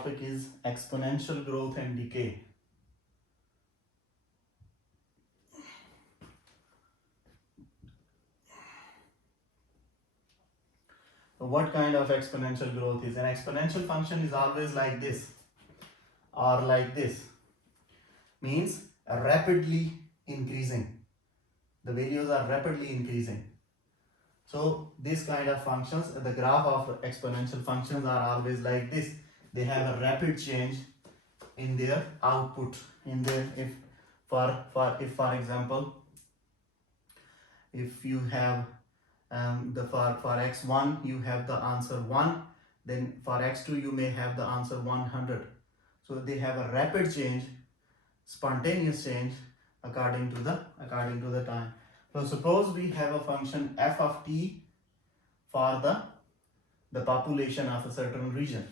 topic is exponential growth and decay. So what kind of exponential growth is? An exponential function is always like this or like this. Means rapidly increasing. The values are rapidly increasing. So this kind of functions, the graph of exponential functions are always like this. They have a rapid change in their output. In their if for example, if you have for x1 you have the answer 1, then for x2 you may have the answer 100. So they have a rapid change, spontaneous change according to the time. So suppose we have a function f of t for the population of a certain region.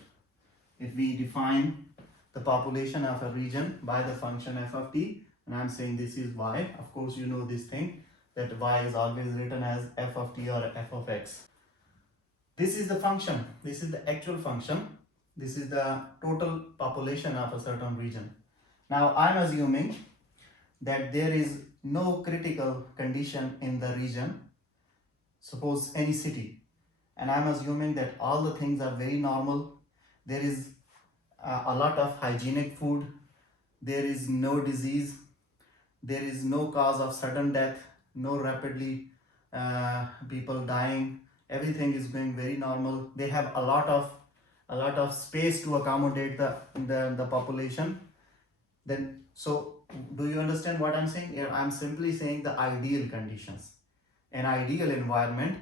If we define the population of a region by the function f of t, and I'm saying this is y, of course you know this thing, that y is always written as f of t or f of x. This is the function, this is the actual function, this is the total population of a certain region. Now I'm assuming that there is no critical condition in the region, suppose any city, and I'm assuming that all the things are very normal. There is a lot of hygienic food, there is no disease, there is no cause of sudden death, no rapidly people dying, everything is going very normal. They have a lot of space to accommodate the population. Then so do you understand what I'm saying here? I'm simply saying the ideal conditions, an ideal environment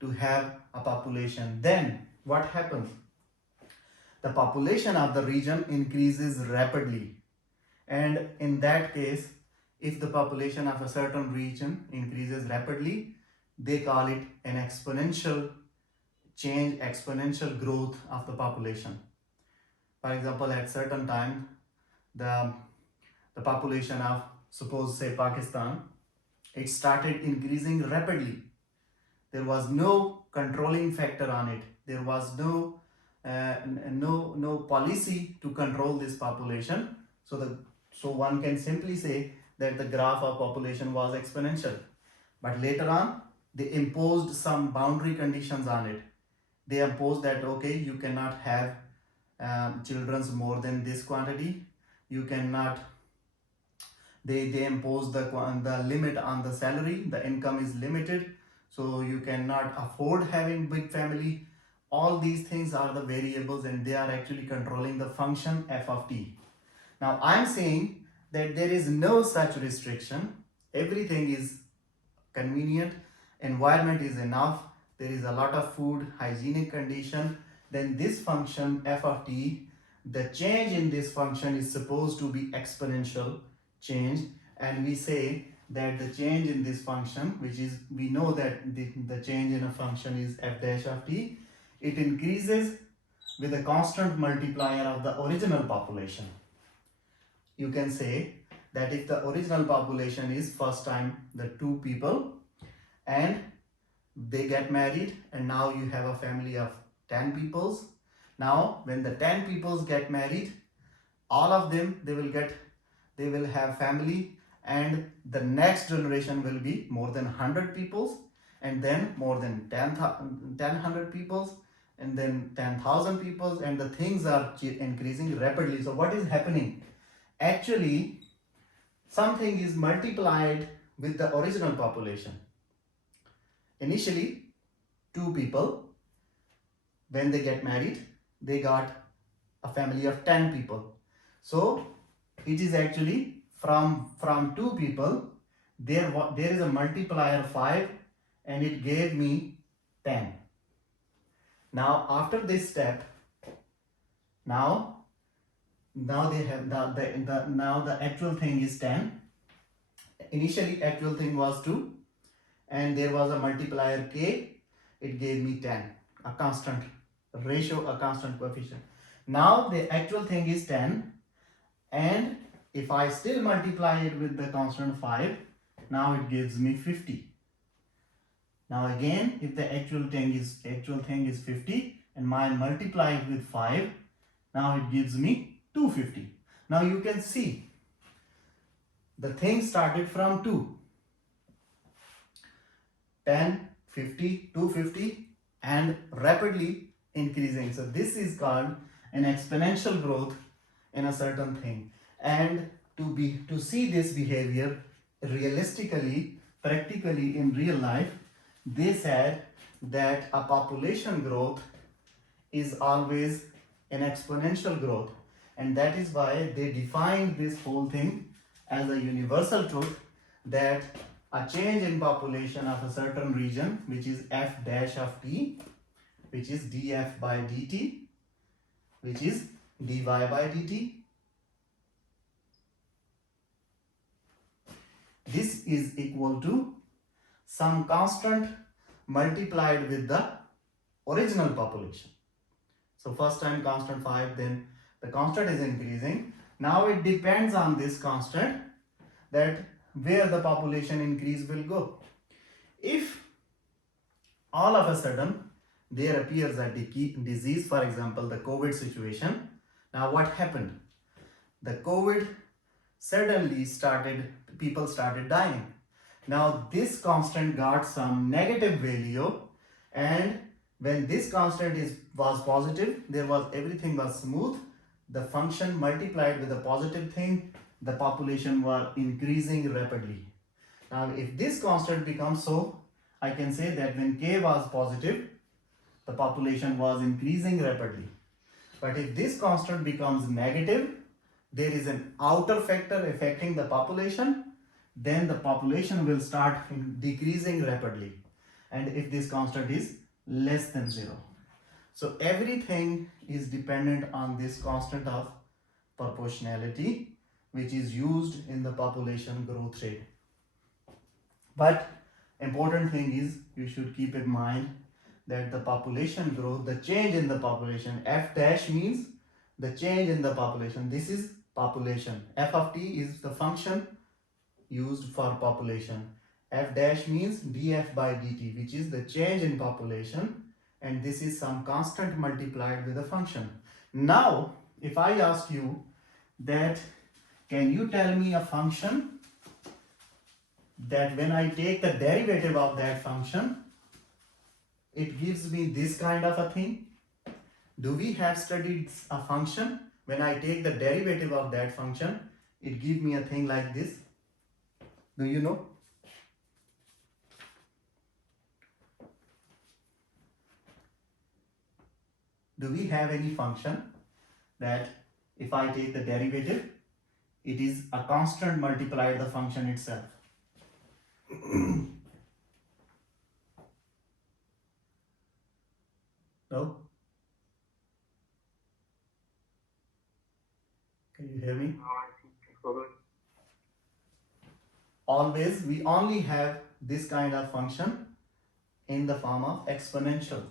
to have a population. Then what happens? The population of the region increases rapidly, and in that case, if the population of a certain region increases rapidly, they call it an exponential change, exponential growth of the population. For example, at certain time, the population of, suppose say Pakistan, it started increasing rapidly. There was no controlling factor on it. There was no policy to control this population. So one can simply say that the graph of population was exponential. But later on, they imposed some boundary conditions on it. They imposed that, okay, you cannot have children more than this quantity. You cannot. They imposed the limit on the salary. The income is limited, so you cannot afford having big family. All these things are the variables, and they are actually controlling the function f of t. Now I'm saying that there is no such restriction. Everything is convenient, environment is enough, there is a lot of food, hygienic condition. Then this function f of t, the change in this function is supposed to be exponential change, and we say that the change in this function, which is, we know that the change in a function is f dash of t, it increases with a constant multiplier of the original population. You can say that if the original population is first time the 2 people and they get married, and now you have a family of 10 peoples. Now when the 10 peoples get married, all of them, they will have family, and the next generation will be more than 100 peoples, and then more than 1,000 peoples, and then 10,000 peoples, and the things are increasing rapidly. So what is happening? Actually, something is multiplied with the original population. Initially, 2 people, when they get married, they got a family of 10 people. So it is actually from 2 people, there is a multiplier 5, and it gave me 10. Now after this step, now they have now the actual thing is 10. Initially actual thing was 2, and there was a multiplier k, it gave me 10, a constant ratio, a constant coefficient. Now the actual thing is 10, and if I still multiply it with the constant 5, now it gives me 50. Now again, if the actual thing is 50 and I multiply it with 5, Now it gives me 250. Now you can see the thing started from 2, 10, 50, 250 and rapidly increasing. So this is called an exponential growth in a certain thing. And to see this behavior realistically, practically in real life, they said that a population growth is always an exponential growth, and that is why they defined this whole thing as a universal truth that a change in population of a certain region, which is f dash of t, which is df by dt, which is dy by dt, this is equal to some constant multiplied with the original population. So first time constant 5, then the constant is increasing. Now it depends on this constant that where the population increase will go. If all of a sudden there appears a disease, for example the COVID situation, now what happened? The COVID suddenly people started dying. Now this constant got some negative value, and when this constant was positive, everything was smooth. The function multiplied with a positive thing, the population was increasing rapidly. Now if this constant becomes so, I can say that when k was positive, the population was increasing rapidly. But if this constant becomes negative, there is an outer factor affecting the population, then the population will start decreasing rapidly. And if this constant is less than 0. So everything is dependent on this constant of proportionality, which is used in the population growth rate. But important thing is you should keep in mind that the population growth, the change in the population, f dash means the change in the population. This is population. F of t is the function used for population. F dash means df by dt, which is the change in population, and this is some constant multiplied with a function. Now if I ask you that can you tell me a function that when I take the derivative of that function, it gives me this kind of a thing? Do we have studied a function when I take the derivative of that function, it gives me a thing like this? Do you know? Do we have any function that if I take the derivative, it is a constant multiplied the function itself? No? Can you hear me? Always, we only have this kind of function in the form of exponential.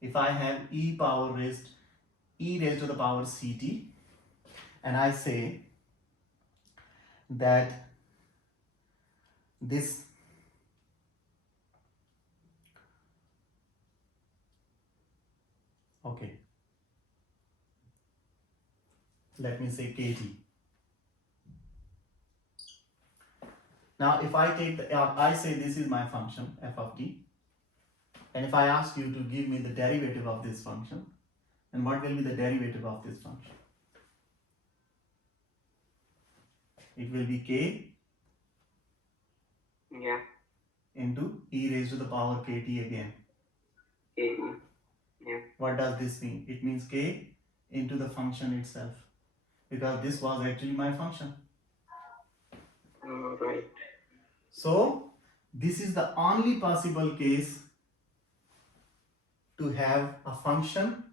If I have e raised to the power ct, and I say that this okay, let me say kt. Now if I take the I say this is my function f of t, and if I ask you to give me the derivative of this function, then what will be the derivative of this function? It will be k into e raised to the power kt again. What does this mean? It means k into the function itself, because this was actually my function. Right. So this is the only possible case to have a function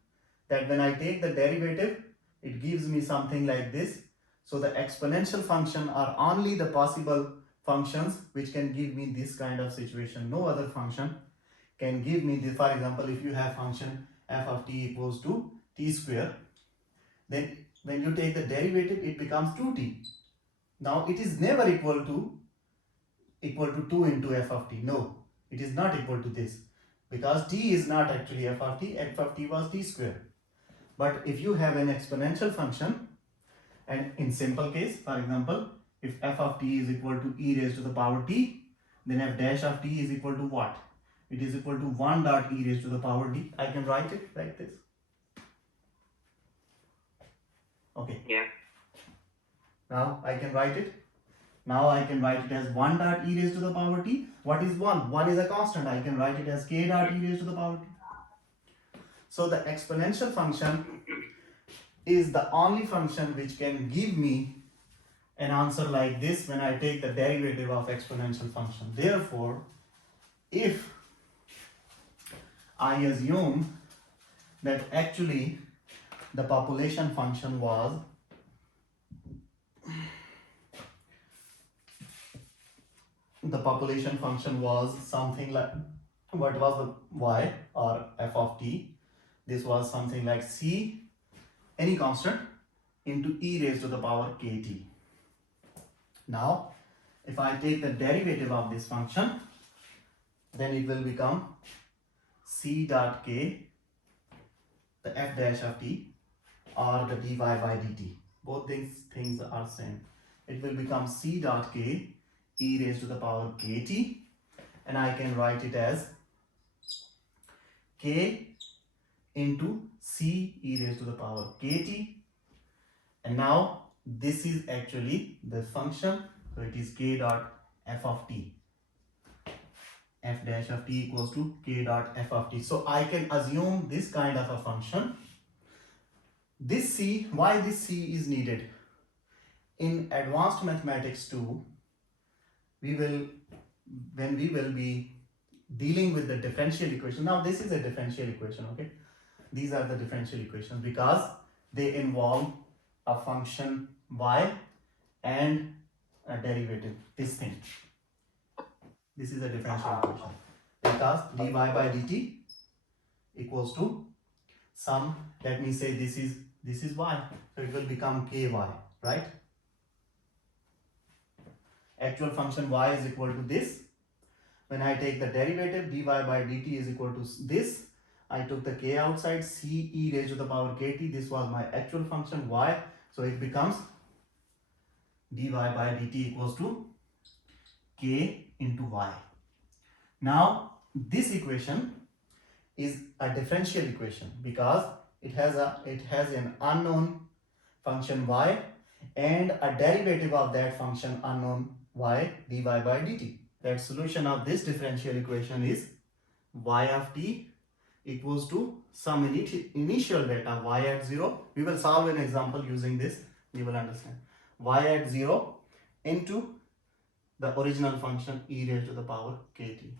that when I take the derivative, it gives me something like this. So the exponential function are only the possible functions which can give me this kind of situation. No other function can give me this. For example, if you have function f of t equals to t square, then when you take the derivative, it becomes 2t. Now it is never equal to 2 into f of t. No, it is not equal to this, because t is not actually f of t was t square. But if you have an exponential function, and in simple case, for example, if f of t is equal to e raised to the power t, then f dash of t is equal to what? It is equal to 1 dot e raised to the power d. I can write it like this. Okay. Yeah. Now I can write it. Now I can write it as 1 dot e raised to the power t. What is 1? 1 is a constant. I can write it as k dot e raised to the power t. So the exponential function is the only function which can give me an answer like this when I take the derivative of exponential function. Therefore, if I assume that actually the population function was something like, what was the y or f of t? This was something like c, any constant, into e raised to the power kt. Now, if I take the derivative of this function, then it will become c dot k, the f dash of t, or the dy by dt. Both these things are same. It will become c dot k e raised to the power kt, and I can write it as k into c e raised to the power kt. And now this is actually the function, so it is k dot f of t. F dash of t equals to k dot f of t. So I can assume this kind of a function. This c, why this c is needed? In advanced mathematics 2, when we will be dealing with the differential equation. Now this is a differential equation, okay? These are the differential equations because they involve a function y and a derivative, this thing. This is a differential equation because dy by dt equals to some, let me say this is y, so it will become ky, right? Actual function y is equal to this. When I take the derivative, dy by dt is equal to this. I took the k outside, c e raised to the power kt. This was my actual function y. So it becomes dy by dt equals to k into y. Now this equation is a differential equation because it has an unknown function y and a derivative of that function unknown y, dy by dt. That solution of this differential equation is y of t equals to some initial data y at 0. We will solve an example using this, you will understand. Y at 0 into the original function e raised to the power kt.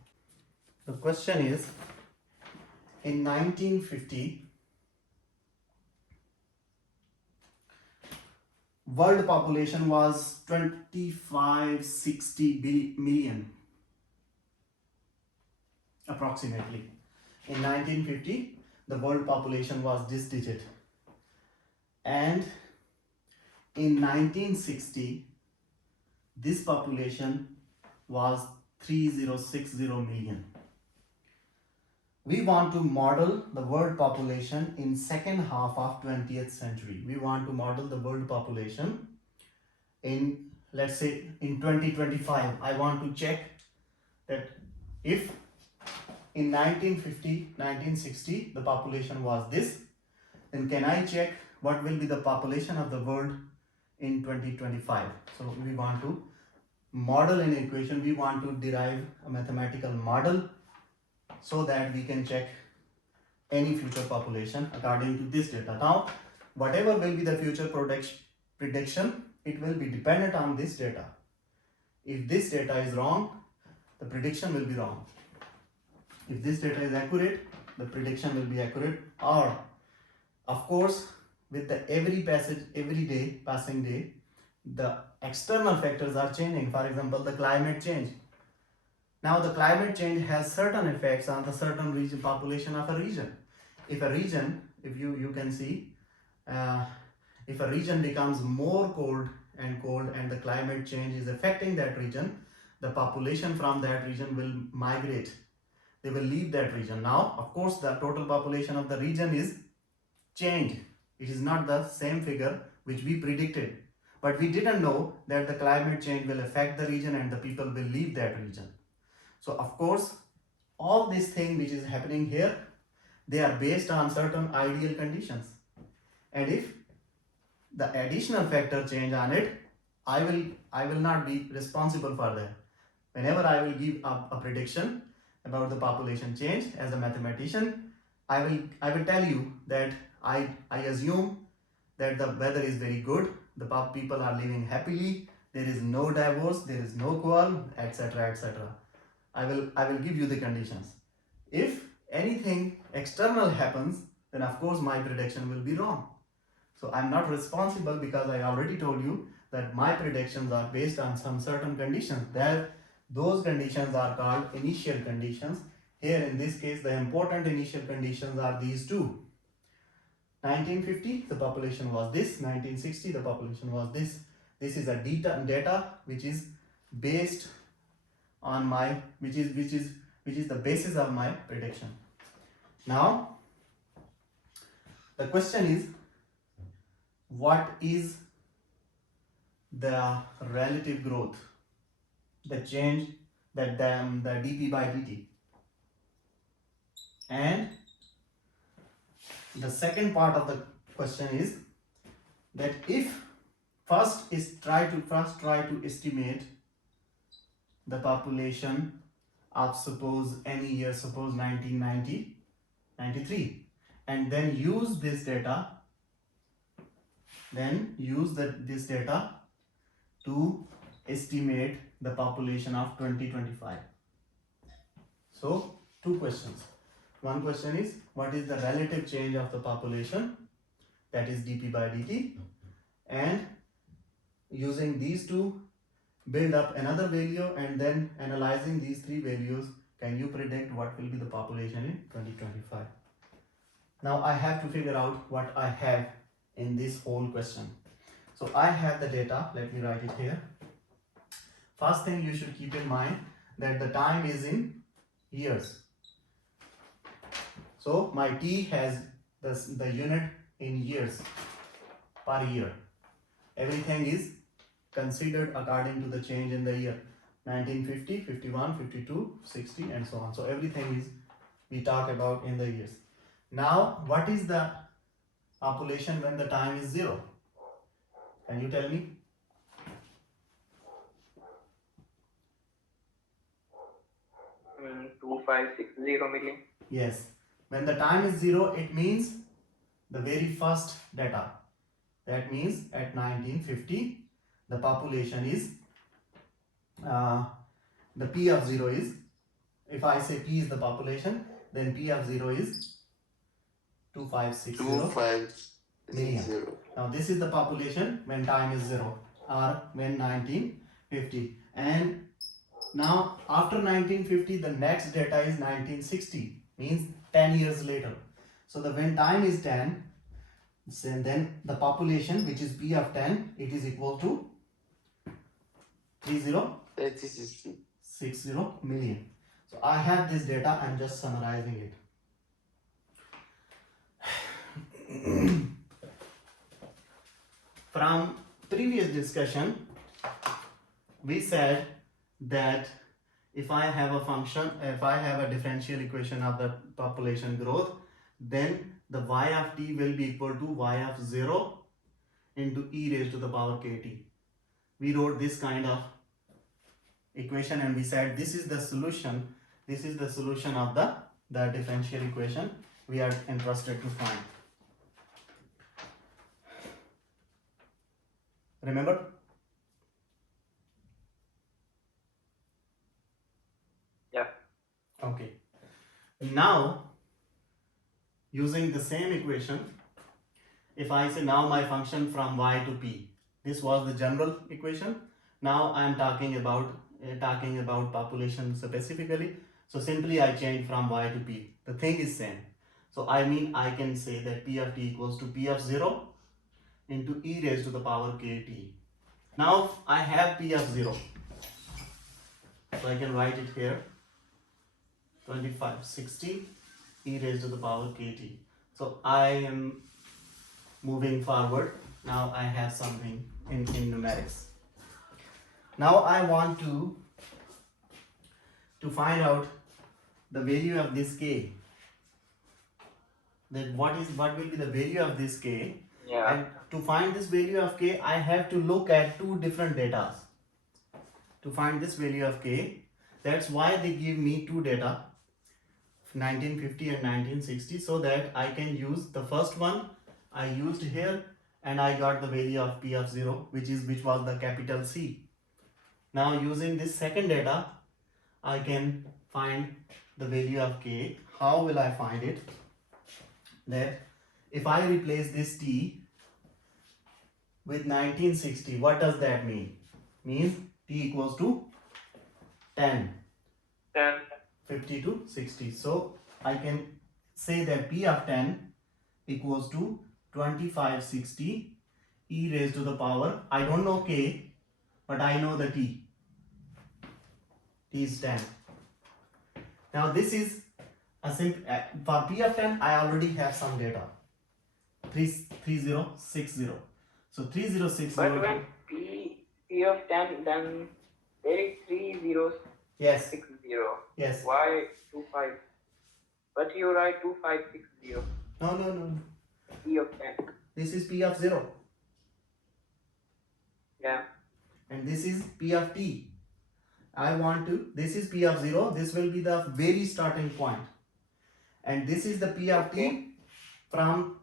The question is, in 1950, world population was 2560 million approximately. In 1950, the world population was this digit, and in 1960, this population was 3060 million. We want to model the world population in second half of 20th century. We want to model the world population in, let's say, in 2025. I want to check that if in 1950, 1960, the population was this, then can I check what will be the population of the world in 2025? So we want to model an equation, we want to derive a mathematical model so that we can check any future population according to this data. Now, whatever will be the future prediction, it will be dependent on this data. If this data is wrong, the prediction will be wrong. If this data is accurate, the prediction will be accurate. Or, of course, with the every passing day, the external factors are changing. For example, the climate change. Now the climate change has certain effects on the certain region, population of a region. If a region, if you can see, if a region becomes more cold and the climate change is affecting that region, the population from that region will migrate. They will leave that region. Now, of course, the total population of the region is changed. It is not the same figure which we predicted. But we didn't know that the climate change will affect the region and the people will leave that region. So of course, all this thing which is happening here, they are based on certain ideal conditions. And if the additional factor change on it, I will not be responsible for that. Whenever I will give a prediction about the population change as a mathematician, I will tell you that I assume that the weather is very good, the people are living happily, there is no divorce, there is no quarrel, etc., etc. I will give you the conditions. If anything external happens, then of course my prediction will be wrong. So I'm not responsible because I already told you that my predictions are based on some certain conditions. Those conditions are called initial conditions. Here in this case, the important initial conditions are these two. 1950, the population was this. 1960, the population was this. This is a data which is based on my, which is the basis of my prediction. Now, the question is, what is the relative growth, the change, that the dp by dt? And the second part of the question is that if first try to estimate the population of suppose any year, suppose 1990, 93, and then use this data, this data to estimate the population of 2025. So two questions. One question is, what is the relative change of the population, that is dp by dt, and using these two build up another value, and then analyzing these three values, can you predict what will be the population in 2025? Now I have to figure out what I have in this whole question. So I have the data, let me write it here. First thing you should keep in mind that the time is in years. So my t has the unit in years, per year. Everything is considered according to the change in the year. 1950, 51, 52, 60 and so on. So everything is, we talk about in the years. Now what is the population when the time is 0? Can you tell me? I mean 2560 million. Yes. When the time is 0, it means the very first data. That means at 1950, the population is, the P of 0 is, if I say P is the population, then P of 0 is 2560 million. Now this is the population when time is 0, or when 1950. And now after 1950, the next data is 1960, means 10 years later. So the when time is 10, then the population, which is P of 10, it is equal to 3060 million. So I have this data, I'm just summarizing it. From previous discussion, we said that if I have a function, if I have a differential equation of the population growth, then the y of t will be equal to y of 0 into e raised to the power kt. We wrote this kind of equation and we said this is the solution, of the differential equation we are interested to find. Remember? Yeah. Okay. Now, using the same equation, if I say now my function from y to p, this was the general equation. Now I am talking about population specifically. So simply I change from y to p. The thing is same. So I mean I can say that p of t equals to p of 0 into e raised to the power kt. Now I have p of 0. So I can write it here. 2560 e raised to the power kt. So I am moving forward. Now I have something in numerics. Now I want to find out the value of this k. That what will be the value of this k, Yeah. and to find this value of k I have to look at two different data. To find this value of k, that's why they give me two data, 1950 and 1960, so that I can use the first one I used here, and I got the value of p of 0, which was the capital C. Now using this second data, I can find the value of k. How will I find it? That if I replace this t with 1960, what does that mean? Means t equals to 10, 10. 50 to 60. So I can say that p of 10 equals to 2560 e raised to the power, I don't know k, but I know the t. T is 10. Now this is a simple, for p of 10 I already have some data, 3060. So 3060. But when P of 10, then there is 3060. Yes. Yes. Why 25? But you write 2560. No. P of 10. This is p of 0. Yeah. And this is p of t. This is p of 0, this will be the very starting point. And this is the p of t from,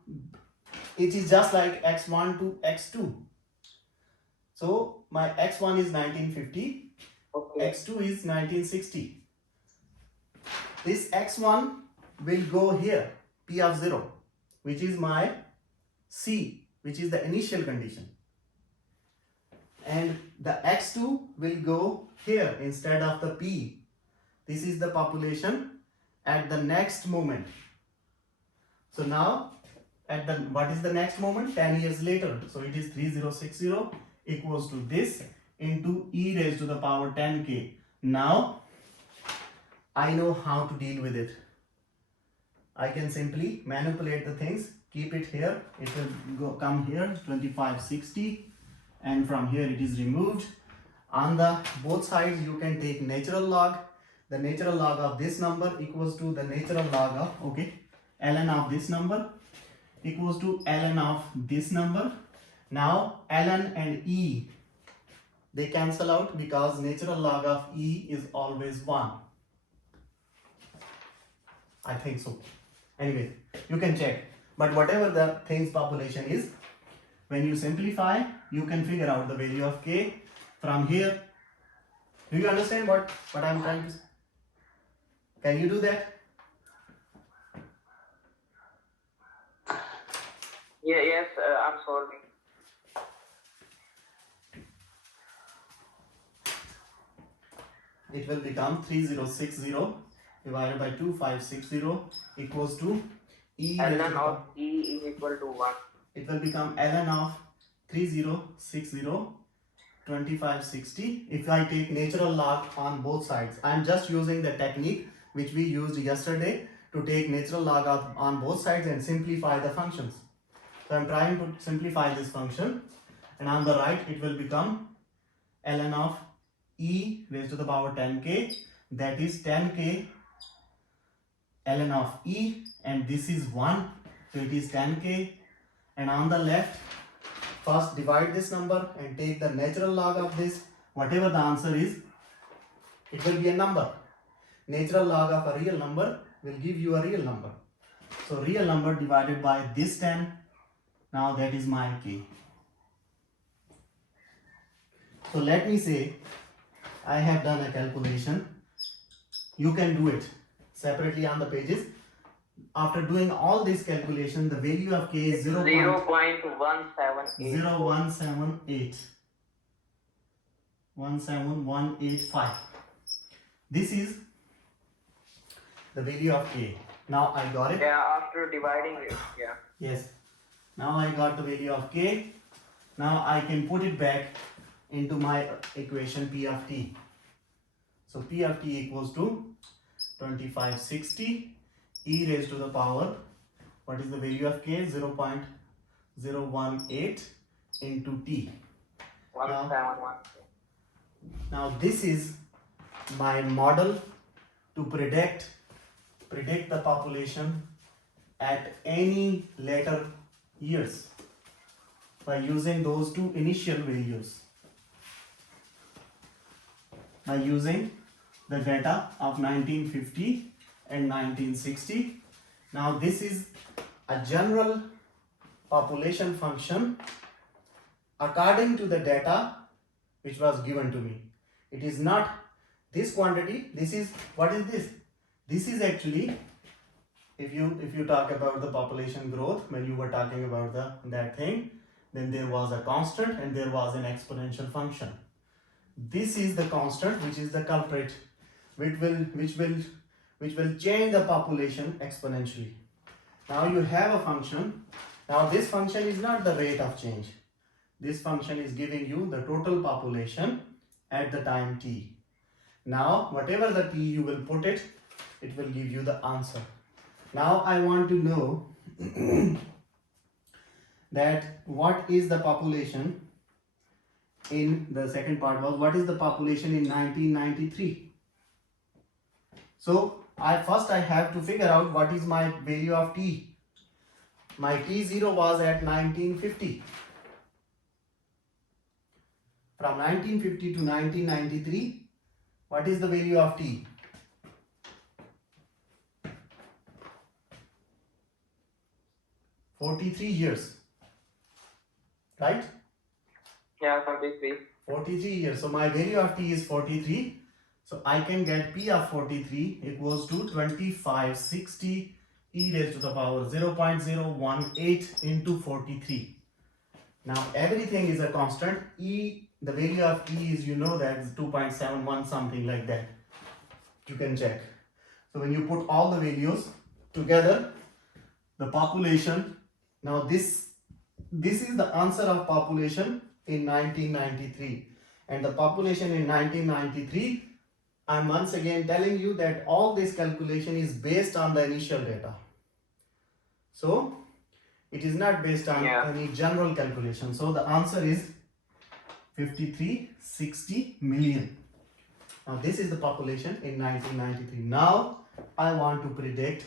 it is just like x1 to x2. So my x1 is 1950, Okay. x2 is 1960. This x1 will go here, p of 0, which is my C, which is the initial condition. And the x2 will go here instead of the p. This is the population at the next moment. So now what is the next moment? 10 years later. So it is 3060 equals to this into e raised to the power 10k. Now I know how to deal with it. I can simply manipulate the things, keep it here, it will come here 2560, and from here it is removed. On the both sides you can take natural log. The natural log of this number equals to the natural log of ln of this number equals to ln of this number. Now ln and e, they cancel out because natural log of e is always 1. I think so. Anyway, you can check. But whatever the thing's population is, when you simplify, you can figure out the value of k from here. Do you understand what I'm trying to say? Can you do that? Yeah, yes, I'm solving. It will become 3060 divided by 2560 equals to e raised to ln the of power. E is equal to 1. It will become ln of 3060 2560 if I take natural log on both sides. I am just using the technique which we used yesterday to take natural log on both sides and simplify the functions. So I am trying to simplify this function, and on the right it will become ln of e raised to the power 10k, that is 10k ln of e, and this is 1, so it is 10k. And on the left, first divide this number and take the natural log of this. Whatever the answer is, it will be a number. Natural log of a real number will give you a real number. So real number divided by this 10, now that is my k. So let me say I have done a calculation. You can do it separately on the pages. After doing all this calculation, the value of k is 0.178. 17185. This is the value of k. Now I got it. Yeah, after dividing it. Yeah. Yes. Now I got the value of k. Now I can put it back into my equation p of t. So p of t equals to 2560 e raised to the power, what is the value of k? 0.018 into t. 171. Now this is my model to predict the population at any later years by using those two initial values, by using the data of 1950 and 1960. Now this is a general population function according to the data which was given to me. It is not this quantity. This is, what is this? This is actually, if you talk about the population growth, when you were talking about that thing, then there was a constant and there was an exponential function. This is the constant, which is the culprit, which will change the population exponentially. Now you have a function. Now this function is not the rate of change. This function is giving you the total population at the time t. Now whatever the t you will put it will give you the answer. Now I want to know that what is the population in the second part was what is the population in 1993. So I have to figure out what is my value of t. My t0 was at 1950. From 1950 to 1993, what is the value of t? $43 years, right? Yeah, 43. 43 years. So my value of t is 43. So I can get p of 43 equals to 2560 e raised to the power 0.018 into 43. Now everything is a constant. E, the value of e is, you know, that is 2.71, something like that. You can check. So when you put all the values together, the population, now this is the answer of population in 1993. And the population in 1993, I'm once again telling you that all this calculation is based on the initial data. So it is not based on any general calculation. So the answer is 5360 million. Now this is the population in 1993. Now I want to predict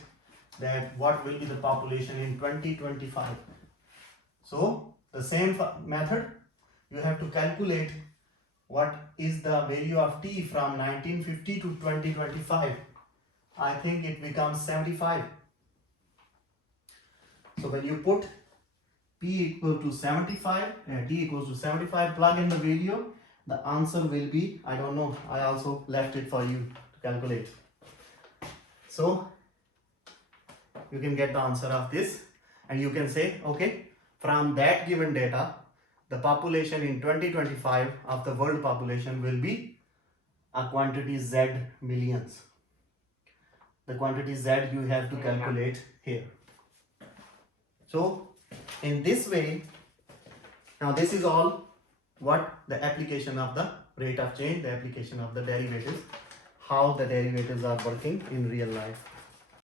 that what will be the population in 2025. So the same method, you have to calculate what is the value of t from 1950 to 2025. I think it becomes 75. So when you put p equal to 75, t equals to 75, plug in the value, the answer will be, I don't know, I also left it for you to calculate. So you can get the answer of this and you can say, okay, from that given data, the population in 2025 of the world population will be a quantity z millions. The quantity z you have to calculate here. So in this way, now this is all what the application of the rate of change, the application of the derivatives, how the derivatives are working in real life.